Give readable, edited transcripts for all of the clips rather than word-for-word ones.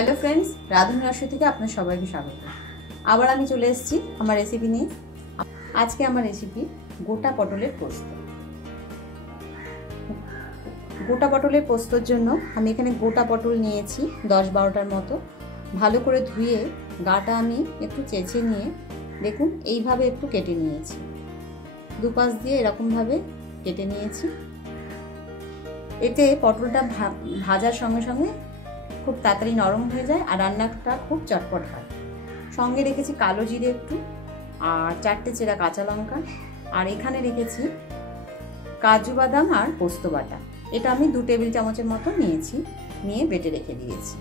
Hello friends, রাধুনি রসই থেকে আপনাদের সবাইকে স্বাগত। আবার আমি চলে এসেছি আমার রেসিপি নিয়ে। আজকে আমার রেসিপি গোটা পটলের পোস্ত। গোটা পটলের পোস্তর জন্য আমি এখানে গোটা পটল নিয়েছি 10-12টার মতো। ভালো করে ধুয়ে গাটা আমি একটু চেঁচে নিয়ে দেখুন এইভাবে একটু কেটে নিয়েছি। দুপাশ দিয়ে এরকমভাবে কেটে নিয়েছি। এতে পটলটা ভাজার সঙ্গে সঙ্গে খুব তাড়াতাড়ি নরম হয়ে যায় আর রান্নাটা খুব চটপট হয়। সঙ্গে রেখেছি কালো জিরে একটু আর 4টে চেরা কাঁচা লঙ্কা, আর এখানে রেখেছি কাজু বাদাম আর পোস্ত বাটা। এটা আমি 2 টেবিল চামচের মতো নিয়েছি, নিয়ে বেটে রেখে দিয়েছি।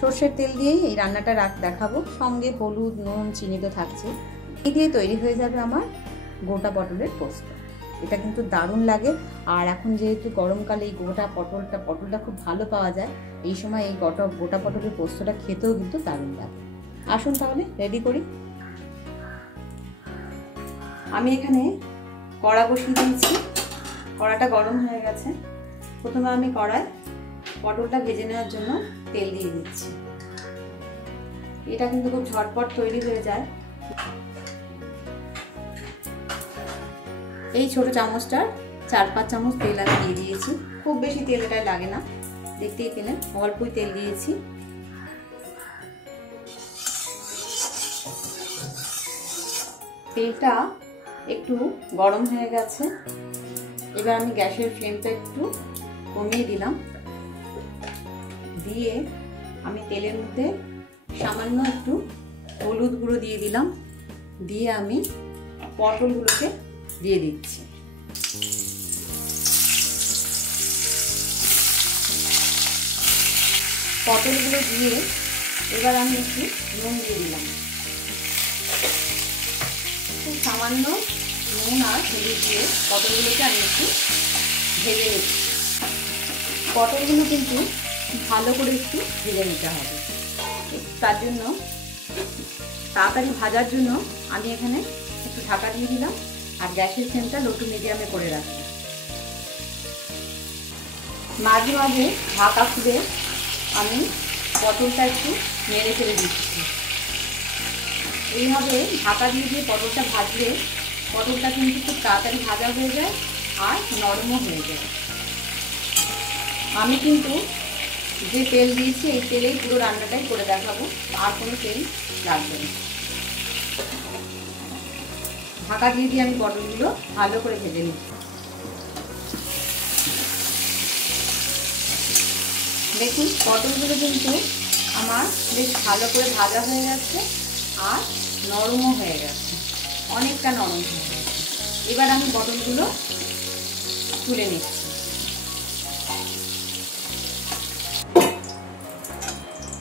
সর্ষের তেল দিয়েই এই রান্নাটা দেখাবো, সঙ্গে হলুদ নুন চিনি তো থাকছে। এই দিয়ে তৈরি হয়ে যাবে আমার গোটা পটলের পোস্ত। এটা কিন্তু দারুণ লাগে। আর এখন যেহেতু গরমকালে এই গোটা পটলটা খুব ভালো পাওয়া যায়, এই সময় এই গোটা পটলের পোস্তটা খেতেও কিন্তু দারুণ লাগে। আসুন তাহলে রেডি করি। আমি এখানে কড়া বসিয়ে দিয়েছি, কড়াটা গরম হয়ে গেছে। প্রথমে আমি কড়ায় পটলটা ভেজে নেওয়ার জন্য তেল দিয়ে দিচ্ছি। এটা কিন্তু খুব ঝটপট তৈরি হয়ে যায়। এই ছোট চামচটার 4-5 চামচ তেল আমি দিয়ে দিয়েছি। খুব বেশি তেল এটাই লাগে না, দেখতেই পেলেন অল্পই তেল দিয়েছি। তেলটা একটু গরম হয়ে গেছে। এবার আমি গ্যাসের ফ্লেমটা একটু কমিয়ে দিলাম। দিয়ে আমি তেলের মধ্যে সামান্য একটু হলুদ গুঁড়ো দিয়ে দিলাম। দিয়ে আমি পটলগুলোকে দিয়ে দিচ্ছি। পটলগুলো দিয়ে এবার আমি একটু নুন দিয়ে দিলাম। খুব সামান্য নুন আর হলুদ দিয়ে পটলগুলোকে আমি একটু ভেজে নিচ্ছি। পটলগুলো কিন্তু ভালো করে একটু ভেজে নিতে হবে। তার জন্য তাড়াতাড়ি ভাজার জন্য আমি এখানে একটু ঢাকা দিয়ে দিলাম আর গ্যাসের ফ্লেমটা লো টু মিডিয়ামে করে রাখি। মাঝে মাঝে ঢাকা খুলে আমি পটলটা একটু নেড়ে ফেলে দিচ্ছি। এইভাবে ঢাকা দিয়ে দিয়ে পটলটা ভাজলে পটলটা কিন্তু খুব তাড়াতাড়ি ভাজা হয়ে যায় আর নরমও হয়ে যায়। আমি কিন্তু যে তেল দিয়েছি এই তেলেই পুরো রান্নাটাই করে দেখাবো, আর কোনো তেল লাগবে না। ঢাকা দিয়ে দিয়ে আমি পটলগুলো ভালো করে ভেজে নিচ্ছি। দেখুন পটলগুলো কিন্তু আমার বেশ ভালো করে ভাজা হয়ে গেছে আর নরমও হয়ে গেছে, অনেকটা নরম হয়ে গেছে। এবার আমি পটলগুলো তুলে নিচ্ছি।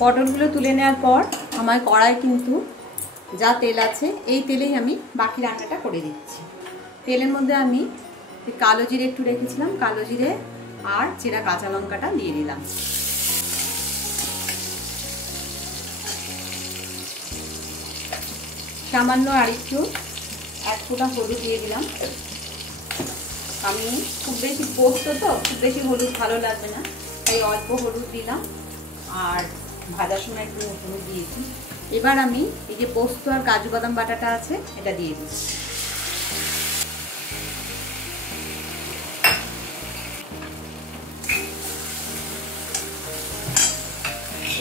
পটলগুলো তুলে নেওয়ার পর আমার কড়াই কিন্তু যা তেল আছে এই তেলেই আমি বাকি রান্নাটা করে দিচ্ছি। তেলের মধ্যে আমি কালো জিরে একটু রেখেছিলাম, কালো জিরে আর চেরা কাঁচা লঙ্কাটা দিয়ে দিলাম। সামান্য আর একটু 1 ফোঁটা হলুদ দিয়ে দিলাম। আমি খুব বেশি পোস্ত তো খুব বেশি হলুদ ভালো লাগবে না, তাই অল্প হলুদ দিলাম আর ভাজার সময় একটু হলুদ দিয়েছি। এবার আমি এই যে পোস্ত আর কাজু বাদাম বাটাটা আছে এটা দিয়ে দিচ্ছি।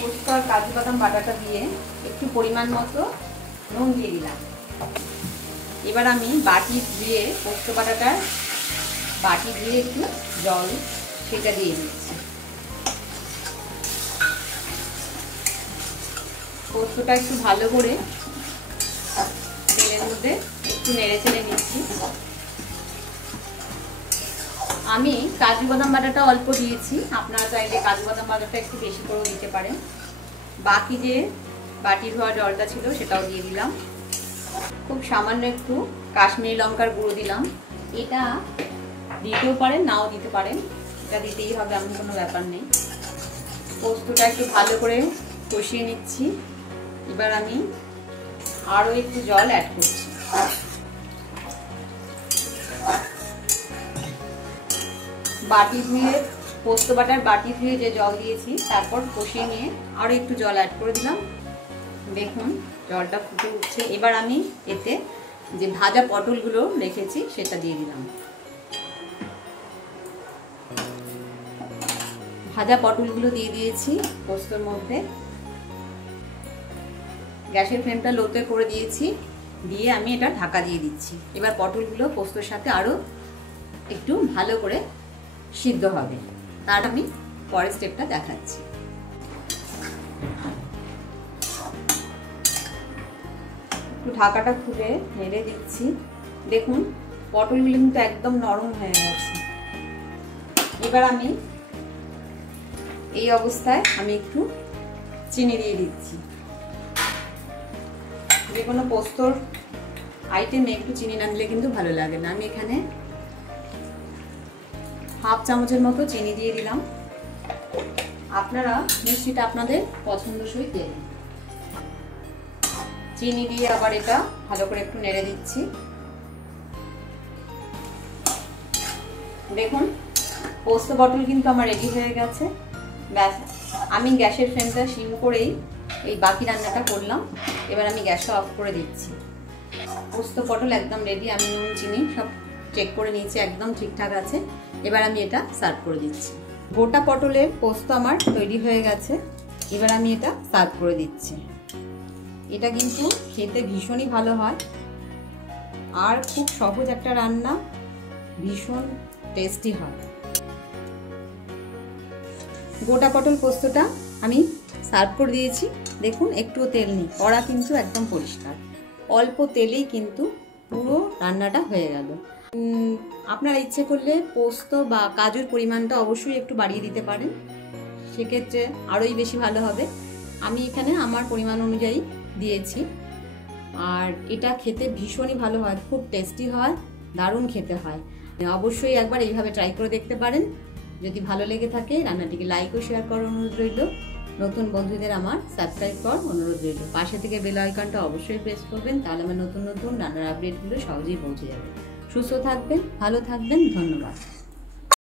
পোস্ত আর কাজু বাদাম বাটাটা দিয়ে একটু পরিমাণ মতো নুন দিয়ে দিলাম। এবার আমি বাটি ধুয়ে পোস্ত বাটাটার বাটি ধুয়ে একটু জল সেটা দিয়ে দিচ্ছি। পোস্তটা একটু ভালো করে তেলের মধ্যে একটু নেড়ে চেড়ে নিচ্ছি। আমি কাজু বাদাম বাটাটা অল্প দিয়েছি, আপনারা চাইলে কাজু বাদাম বাটাটা একটু বেশি করেও দিতে পারেন। বাকি যে বাটি ধোয়া জলটা ছিল সেটাও দিয়ে দিলাম। খুব সামান্য একটু কাশ্মীরি লঙ্কার গুঁড়ো দিলাম। এটা দিতেও পারেন নাও দিতে পারেন, এটা দিতেই হবে এমন কোনো ব্যাপার নেই। পোস্তটা একটু ভালো করে কষিয়ে নিচ্ছি। এবার আমি আরও একটু জল অ্যাড করছি। বাটি ধুয়ে পোস্ত বাটার বাটি ধুয়ে যে জল দিয়েছি তারপর কষিয়ে নিয়ে আরও একটু জল অ্যাড করে দিলাম। দেখুন জলটা ফুটে উঠছে। এবার আমি এতে যে ভাজা পটলগুলো রেখেছি সেটা দিয়ে দিলাম। ভাজা পটলগুলো দিয়ে দিয়েছি পোস্তর মধ্যে। গ্যাসের ফ্লেমটা লোতে করে দিয়েছি, দিয়ে আমি এটা ঢাকা দিয়ে দিচ্ছি। এবার পটলগুলো পোস্তর সাথে আরও একটু ভালো করে সিদ্ধ হবে, তার আমি পরের স্টেপটা দেখাচ্ছি। একটু ঢাকাটা খুলে নেড়ে দিচ্ছি। দেখুন পটলগুলো কিন্তু একদম নরম হয়ে গেছে। এবার আমি এই অবস্থায় আমি একটু চিনি দিয়ে দিচ্ছি। যে কোনো পোস্তর আইটেমে একটু চিনি না দিলে কিন্তু ভালো লাগে না। আমি এখানে হাফ চামচের মতো চিনি দিয়ে দিলাম। আপনারা মিষ্টিটা আপনাদের পছন্দসই দেবেন। চিনি দিয়ে আবার এটা ভালো করে একটু নেড়ে দিচ্ছি। দেখুন পোস্ত পটল কিন্তু আমার রেডি হয়ে গেছে। ব্যাস, আমি গ্যাসের ফ্লেমটা সিম করেই এই বাকি রান্নাটা করলাম। এবার আমি গ্যাসটা অফ করে দিচ্ছি। পোস্ত পটল একদম রেডি। আমি নুন চিনি সব চেক করে নিয়েছি, একদম ঠিকঠাক আছে। এবার আমি এটা সার্ভ করে দিচ্ছি। গোটা পটলের পোস্ত আমার তৈরি হয়ে গেছে। এবার আমি এটা সার্ভ করে দিচ্ছি। এটা কিন্তু খেতে ভীষণই ভালো হয় আর খুব সহজ একটা রান্না, ভীষণ টেস্টি হয়। গোটা পটল পোস্তটা আমি সার্ভ করে দিয়েছি। দেখুন একটুও তেল নেই, কড়া কিন্তু একদম পরিষ্কার। অল্প তেলেই কিন্তু পুরো রান্নাটা হয়ে গেল। আপনারা ইচ্ছে করলে পোস্ত বা কাজুর পরিমাণটা অবশ্যই একটু বাড়িয়ে দিতে পারেন, সেক্ষেত্রে আরোই বেশি ভালো হবে। আমি এখানে আমার পরিমাণ অনুযায়ী দিয়েছি। আর এটা খেতে ভীষণই ভালো হয়, খুব টেস্টি হয়, দারুণ খেতে হয়। অবশ্যই একবার এইভাবে ট্রাই করে দেখতে পারেন। যদি ভালো লেগে থাকে রান্নাটিকে লাইক ও শেয়ার করার অনুরোধ রইল। নতুন বন্ধুদের আমার সাবস্ক্রাইব করার অনুরোধ রইল। পাশে থেকে বেল আইকনটা অবশ্যই প্রেস করবেন, তাহলে আমার নতুন নতুন রান্নার আপডেটগুলো সহজেই পৌঁছে যাবে। সুস্থ থাকবেন, ভালো থাকবেন, ধন্যবাদ।